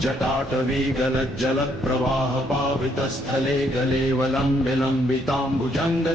जटाटवीगलज्जलप्रवाहपावितस्थले गलेवलं विलम्बिताम्बुजङ्ग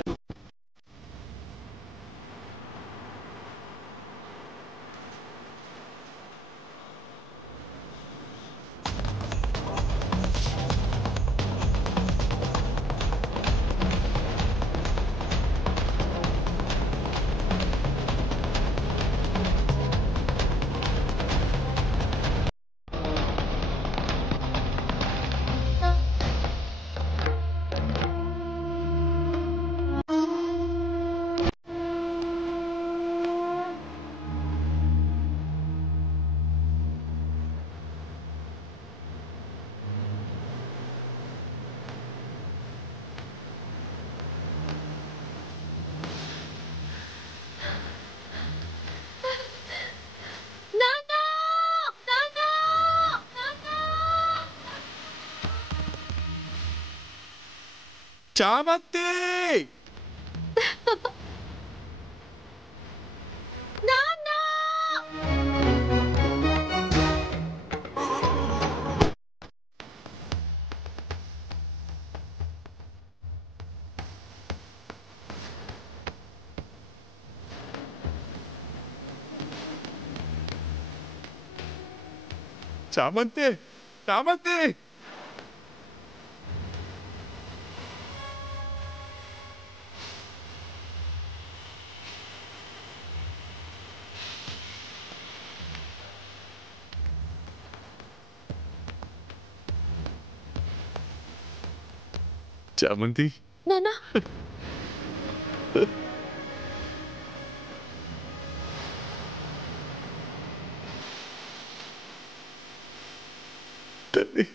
చామంతి చామంతి చామంతి చామంతి నాన్న తల్లి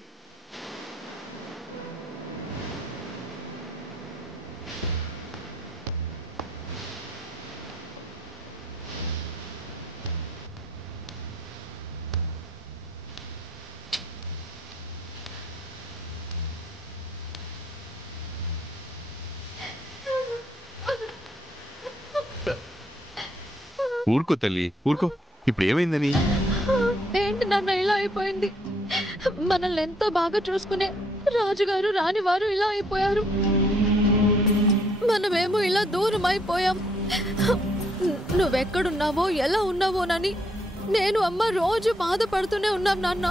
ఊరుకో తల్లి ఊరుకో. ఇప్పుడు ఏమైందని? ఏంటి నాన్న ఇలా అయిపోయింది? మనల్ని ఎంతో బాగా చూసుకునే రాజుగారు రానివారు ఇలా అయిపోయారు. మనమేమో ఇలా దూరం అయిపోయాం. నువ్వెక్కడున్నావో ఎలా ఉన్నావోనని నేను అమ్మ రోజు బాధపడుతూనే ఉన్నాం నాన్న.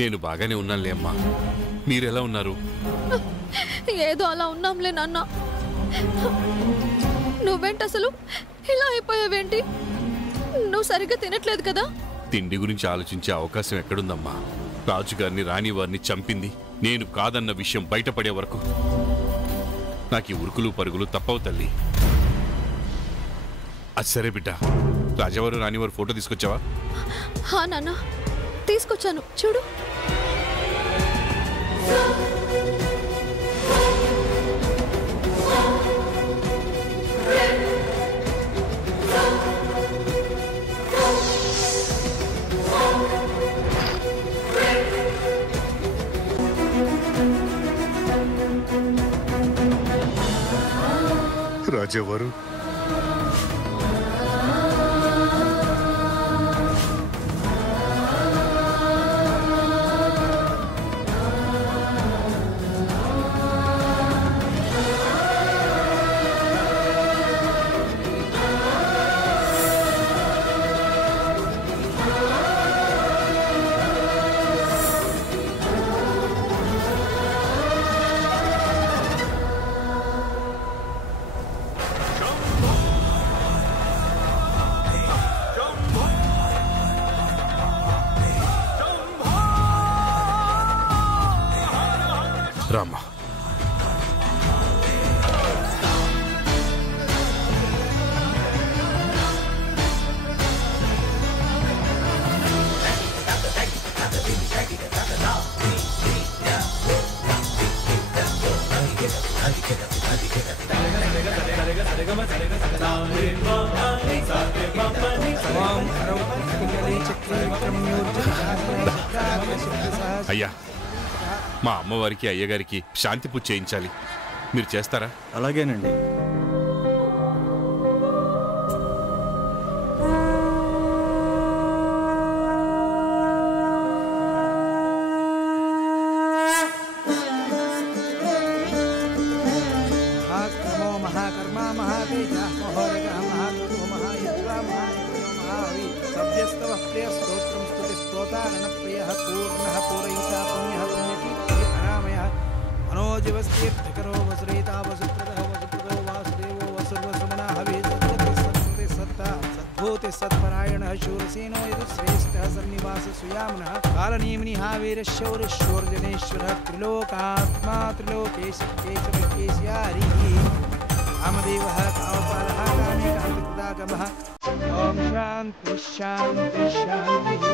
నేను బాగానే ఉన్నానులే అమ్మా. మీరెలా ఉన్నారు? ఏదో అలా ఉన్నాంలే నాన్న. నువ్వేంటి అసలు ఇలా అయిపోయావేంటి? నువ్వు సరిగ్గా తినట్లేదు కదా? తిండి గురించి ఆలోచించే అవకాశం ఎక్కడుందమ్మా? రాజుగారిని రాణివారిని చంపింది నేను కాదన్న విషయం బయటపడే వరకు నాకు ఈ ఉరుకులు పరుగులు తప్పవు తల్లి. అది సరే బిడ్డ, రాజావారు రాణివారు ఫోటో తీసుకొచ్చావా? హా నాన్న, తీసుకొచ్చాను చూడు. రాజావారు రామా. అయ్యా, మా అమ్మవారికి అయ్యగారికి శాంతి పూజ చేయించాలి. మీరు చేస్తారా? అలాగేనండి. स्तुतिप्रियः स्तोत्रं स्तुतिस्तोतारणप्रियः पूर्णः पूरयिता पुण्यः पुण्यकीर्तिः अनामयः मनोजीवस्तीर्थकरो वसुरेता वसुप्रदः वसुप्रदो वासुदेवो वसुर्वसुमना हविः सत्सति सत्ता सद्भूति सत्परायणः शूरसेनो यदुश्रेष्ठः सन्निवास सुयामनः कालनेमिनिहावीरशौरशौर्जनेश्वरः त्रिलोकात्मा त्रिलोकेश केशव केश्यारिः कामदेवः कामपालः कामेकान्तकृतागमः ॐ शान्ति शान्ति शान्तिः।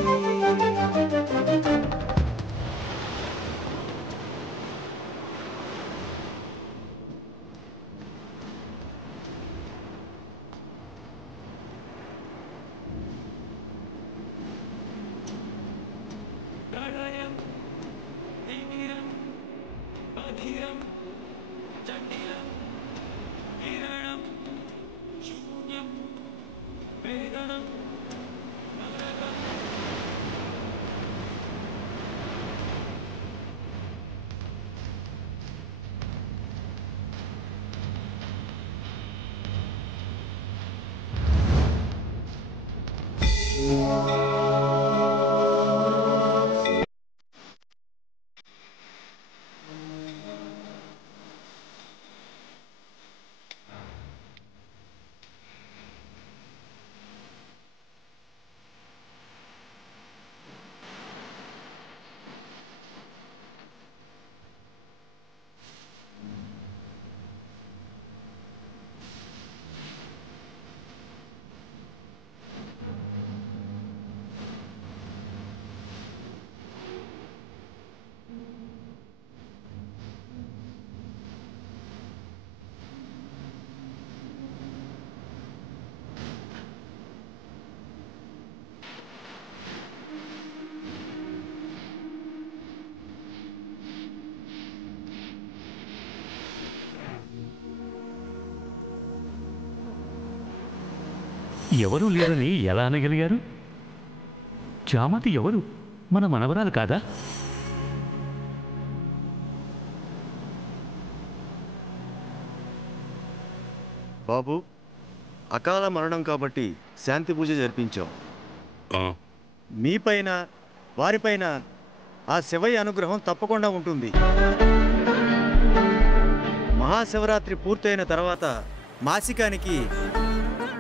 ఎవరు లేరని ఎలా అనగలిగారు? చామతి ఎవరు? మన మనవరాలు కాదా? బాబు, అకాల మరణం కాబట్టి శాంతి పూజ జరిపించాం. మీపైన వారిపైన ఆ శివయ్య అనుగ్రహం తప్పకుండా ఉంటుంది. మహాశివరాత్రి పూర్తయిన తర్వాత మాసికానికి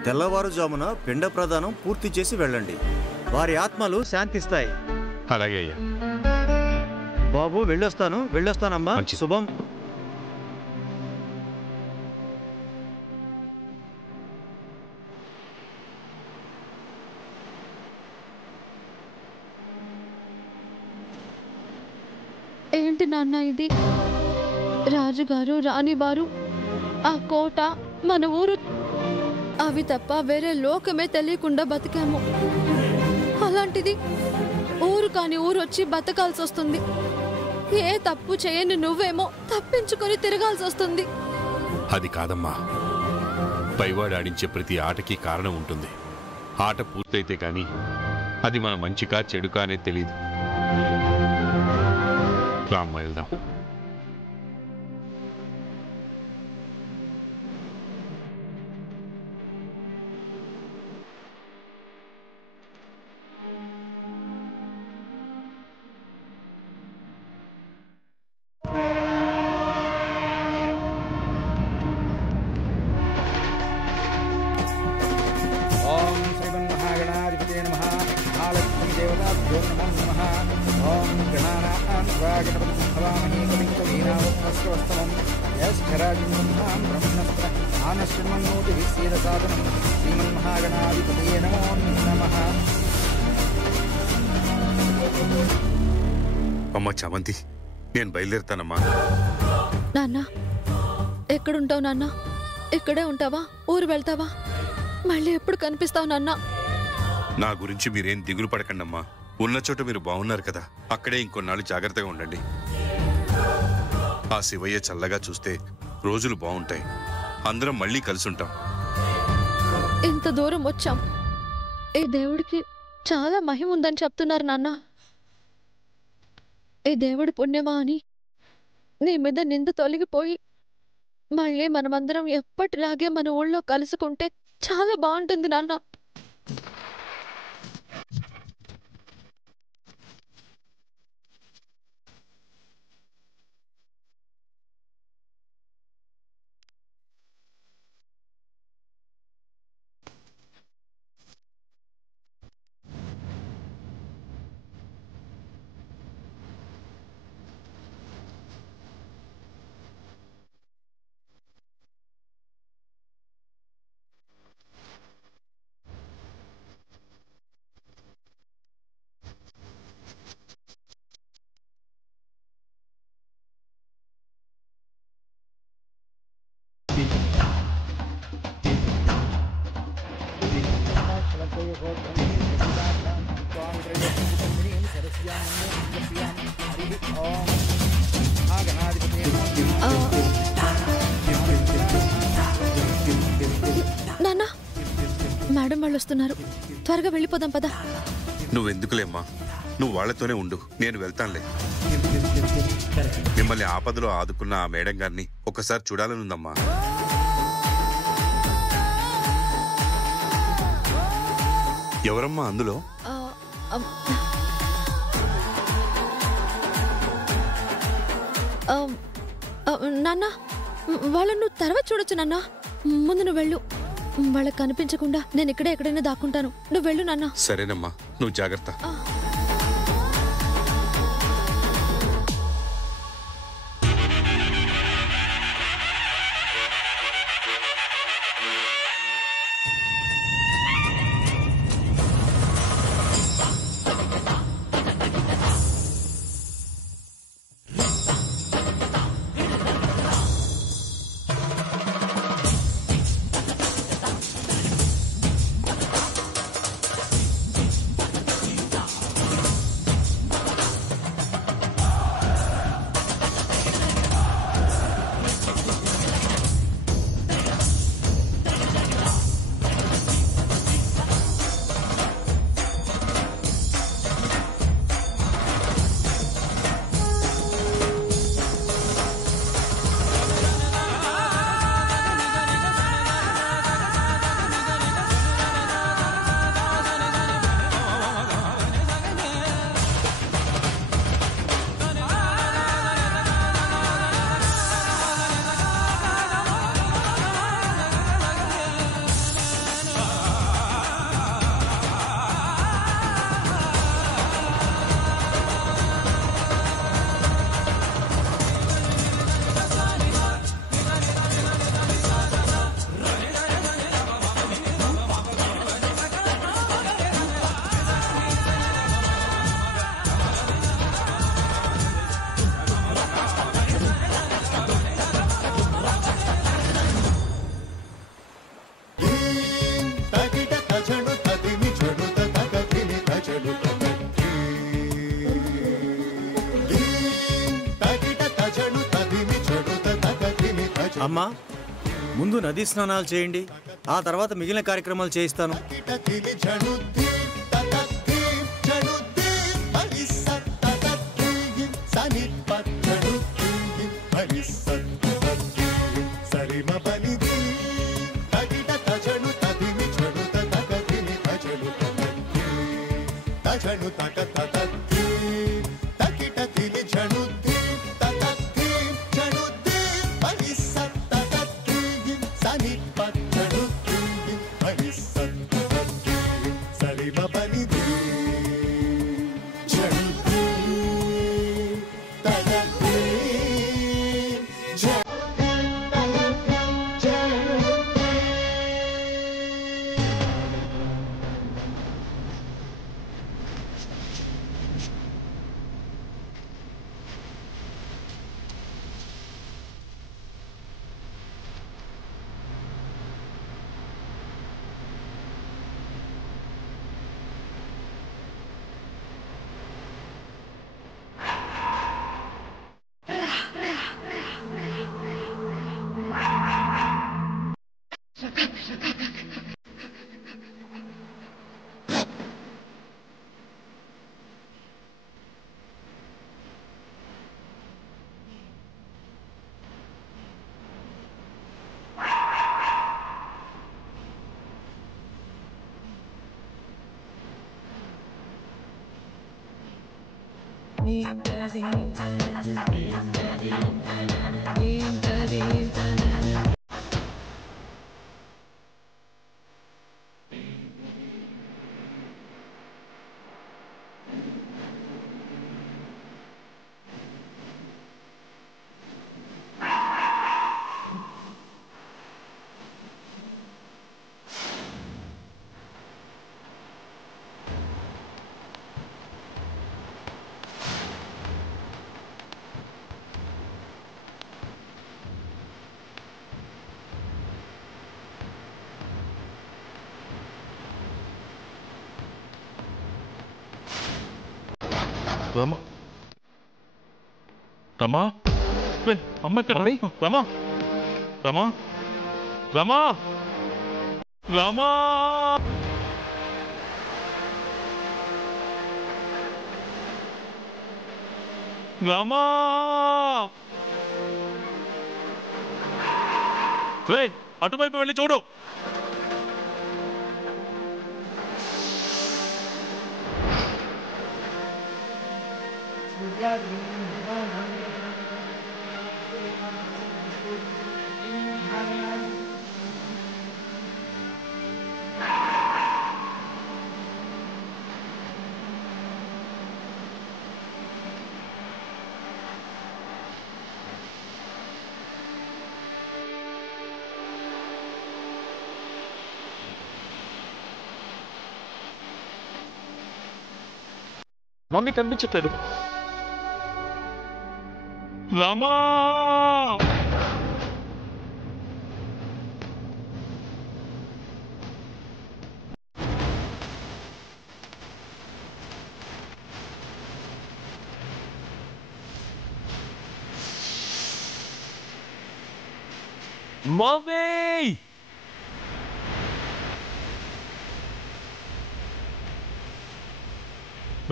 తెల్లవారుజామున పిండ ప్రదానం పూర్తి చేసి వెళ్ళండి. వారి ఆత్మలు శాంతిస్తాయి. అలాగే అయ్యా. బాబు వెళ్ళొస్తానమ్మా. శుభం. ఏంటి నాన్న ఇది? రాజుగారు రాణివారు, ఆ కోట, మన ఊరు, అవి తప్ప వేరే లోకమే తెలియకుండా బతికాము. అలాంటిది ఊరు కాని ఊరొచ్చి బతకాల్సి వస్తుంది. ఏ తప్పు చేయని నువ్వేమో తప్పించుకొని తిరగాల్సి వస్తుంది. అది కాదమ్మా, పైవాడు ఆడించే ప్రతి ఆటకి కారణం ఉంటుంది. ఆట పూర్తయితే కానీ అది మన మంచికా చెడుకా అనేది తెలియదు. రామ్మ వెళ్దాం. అమ్మా చామంతి, నేను బయలుదేరుతానమ్మా. నాన్న, ఎక్కడుంటావు నాన్న? ఇక్కడే ఉంటావా? ఊరు వెళ్తావా? మళ్ళీ ఎప్పుడు కనిపిస్తావు నాన్న? నా గురించి మీరేం దిగులు పడకండమ్మా. ఉన్న చోట మీరు బాగున్నారు కదా, అక్కడే ఇంకొన్నాళ్ళు జాగ్రత్తగా ఉండండి. ఆ శివయ్య చల్లగా చూస్తే రోజులు బాగుంటాయి. అందరం మళ్ళీ కలిసి ఉంటాం. ఇంత దూరం వచ్చాం. ఈ దేవుడికి చాలా మహిమ ఉందని చెప్తున్నారు నాన్న. ఈ దేవుడి పుణ్యమా అని నీ మీద నింద తొలగిపోయి మళ్ళీ మనమందరం ఎప్పటిలాగే మన ఊళ్ళో కలుసుకుంటే చాలా బాగుంటుంది నాన్న. నాన్న, మేడం వాళ్ళు వస్తున్నారు, త్వరగా వెళ్ళిపోదాం పదా. నువ్వెందుకులేమ్మా, నువ్వు వాళ్లతోనే ఉండు, నేను వెళ్తానులే. మిమ్మల్ని ఆపదలో ఆదుకున్న ఆ మేడం గారిని ఒకసారి చూడాలనుందమ్మా. ఎవరమ్మా అందులో? నాన్న, వాళ్ళను తర్వాత చూడొచ్చు నాన్న. ముందు నువ్వు వెళ్ళు, వాళ్ళకి కనిపించకుండా నేను ఇక్కడే ఎక్కడైనా దాక్కుంటాను. నువ్వు వెళ్ళు నాన్న. సరేనమ్మా, నువ్వు జాగ్రత్త. అమ్మా, ముందు నదీ స్నానాలు చేయండి, ఆ తర్వాత మిగిలిన కార్యక్రమాలు చేయిస్తాను. రమా రమా అమ్మ ఇక్కడ రమా రమా రమా రమా రమా అటువైపు వెళ్ళి చూడు. మమ్మీ కనిపించట్లేదు. రామా మమ్మీ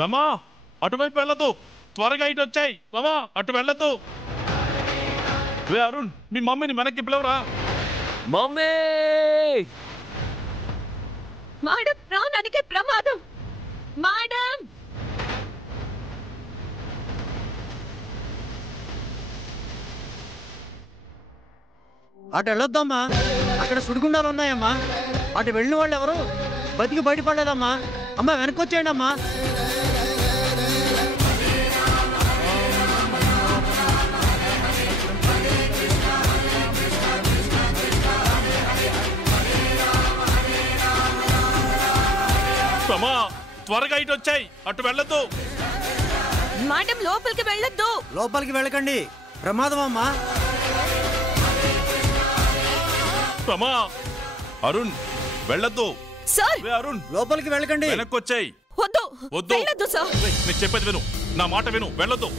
రమా అటువైపు వెళ్ళదు, త్వరగా ఇటు వచ్చాయి. రమా అటు వెళ్ళదు. రే అరుణ్, మీ మమ్మీని వెనక్కి పిలవరా. మమ్మీ మేడం, ప్రాణానికి ప్రమాదం మేడం. అటు వెళ్ళొద్దమ్మా, అక్కడ సుడిగుండాలు ఉన్నాయమ్మా. అటు వెళ్ళిన వాళ్ళు ఎవరు బతికి బయటపడలేదమ్మా. అమ్మా వెనక్కి వచ్చేయండి అమ్మా. రమా త్వరగా ఇటు వచ్చాయి, అటు వెళ్ళొద్దు. మేడం లోపలికి వెళ్ళొద్దు. లోపలికి వెళ్ళకండి, ప్రమాదం అమ్మా. రమా అరుణ్ వెళ్ళొద్దు. సార్ అరుణ్ లోపలికి వెళ్ళకండి, వెనక్కి వచ్చాయి. వద్దు వద్దు, వెళ్ళొద్దు సార్. నేను చెప్పేది విను, నా మాట విను, వెళ్ళొద్దు.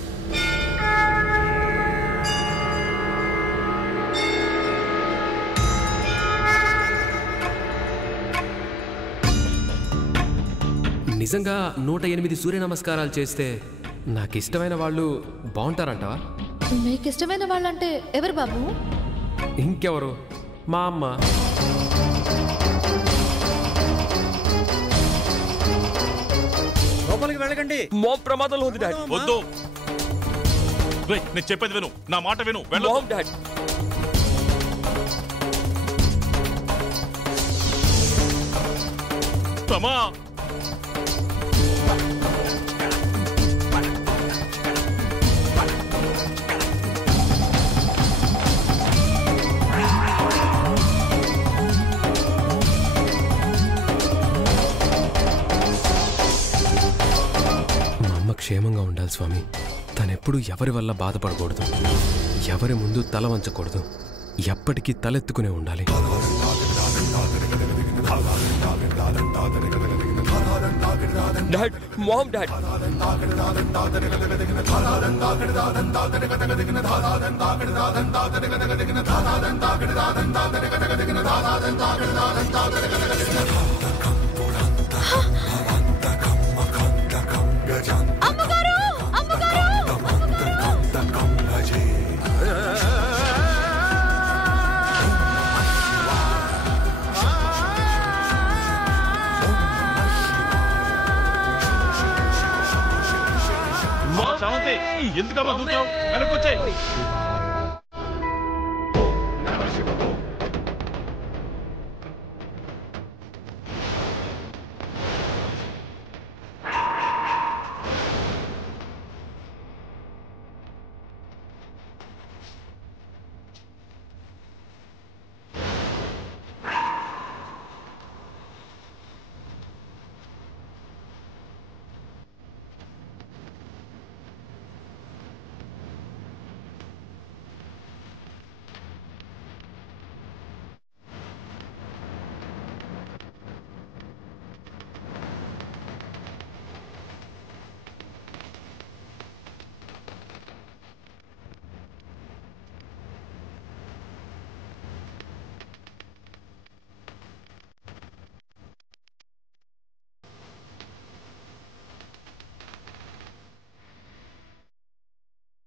నిజంగా 108 సూర్య నమస్కారాలు చేస్తే నాకు ఇష్టమైన వాళ్ళు బాగుంటారంటావా? మీకు ఇష్టమైన వాళ్ళంటే ఎవరు బాబు? ఇంకెవరు, మా అమ్మ. లోపలికి వెళ్ళకండి. మా ప్రమాదంలో ఉంది డాడ్. వద్దు, నేను చెప్పేది విను, నా మాట విను, వెళ్ళొద్దు. డాడ్ రమా క్షేమంగా ఉండాలి స్వామి. తనెప్పుడు ఎవరి వల్ల బాధపడకూడదు, ఎవరి ముందు తల వంచకూడదు, ఎప్పటికీ తలెత్తుకునే ఉండాలి. Dad, mom, dad. అమ్మగారు, అమ్మగారు. శాంతి, ఎందుకమ్మా చూస్తావు? వెనక్కి వచ్చాయి.